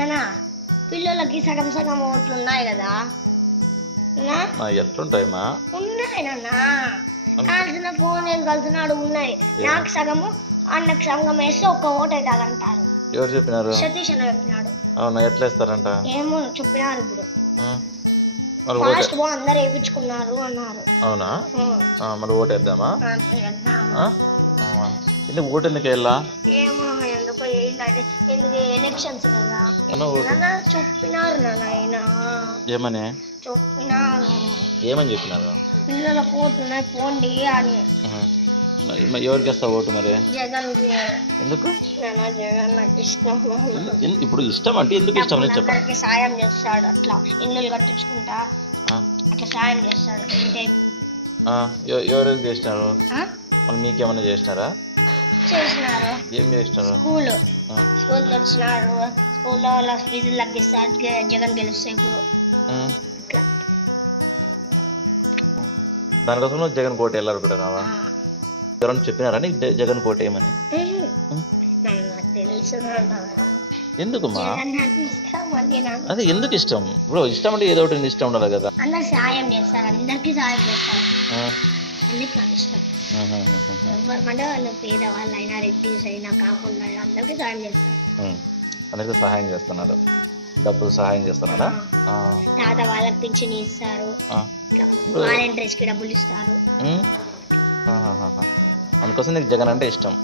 నానా పిల్లలకి సగం సగం ఓట్లు ఉన్నాయి కదా. నానా మా ఎట్లుంటాయమ్మా? ఉన్నాయి నాన్న. కాల్సిన ఫోన్ ఏం కలిసినాడు ఉన్నాయి. నాకు సగము అన్నకు సగం వేస్తే ఒక్క ఓటు అవుతుంది అంటారు ఎవరు చెప్పినారు? సతీష్ అన్న చెప్పినాడు. అవునా ఎట్లా ఇస్తారంట ఏమో చెప్పినారు ఇప్పుడు. ఓటే ఫాస్ట్గా అందరు వేయించుకున్నారు అన్నారు. అవునా? మరి? ఆ. ఎందుకు ఓటు ఎందుకు వెళ్ళా? ఎందుకో ఎందుకు ఎలక్షన్స్ కదా? నాన్న చెప్పినారు నాన్న ఆయన. ఏమని? చెప్పినారు. ఏమని చెప్పినారు? పిల్లల పోతున్నాయి పోండి అని ఎవరికి వేస్తావు ఓటు మరి? జగన్కి. ఎందుకు? జగన్ నాకు ఇష్టం. ఇప్పుడు ఇష్టం అంటే ఎందుకు ఇష్టం అనేది చెప్పండి సాయం చేస్తాడు అట్లా. ఇల్లులు కట్టించుకుంటా. అట్లా సాయం చేస్తాడు. ఇంటే ఆ, ఎవ- ఎవరెవరికి చేసినారు? మీకేమైనా చేసినారా? చేసినారు? ఏం చేసినారు? స్కూల్. స్కూల్ స్కూల్లో వాళ్ళ ఫీజులు తగ్గిస్తారు జగన్ గెలిస్తే. ఇట్లా. దానికోసం నువ్వు జగన్ కోట వెళ్ళాలనుకుంటున్నావా. ఎవరైనా చెప్పినారా నీకు జగన్ కోట ఏమని. ఎందుకమ్మా? నాకు. అదే ఎందుకు ఇష్టం? ఇప్పుడు ఇష్టం అంటే ఏదో ఒకటి ఇష్టం ఉండాలి కదా. అందరు సాయం చేస్తారు. అందరికీ సాయం చేస్తారు. ఆ, అందుకే నాకు ఇష్టం. ఎవరికంటే వాళ్ళు పేదవాళ్ళు అయినా రెడ్డిస్ అయినా కాకుండా అందరికీ సాయం చేస్తారు. అందరికీ సహాయం చేస్తున్నాడు డబ్బులు సహాయం చేస్తున్నాడా తాత వాళ్ళకి పింఛన్ ఇస్తారు ఆ. ఇట్లా వాలంటీర్స్కి డబ్బులు ఇస్తారు. అందుకోసం నీకు జగన్ అంటే ఇష్టం.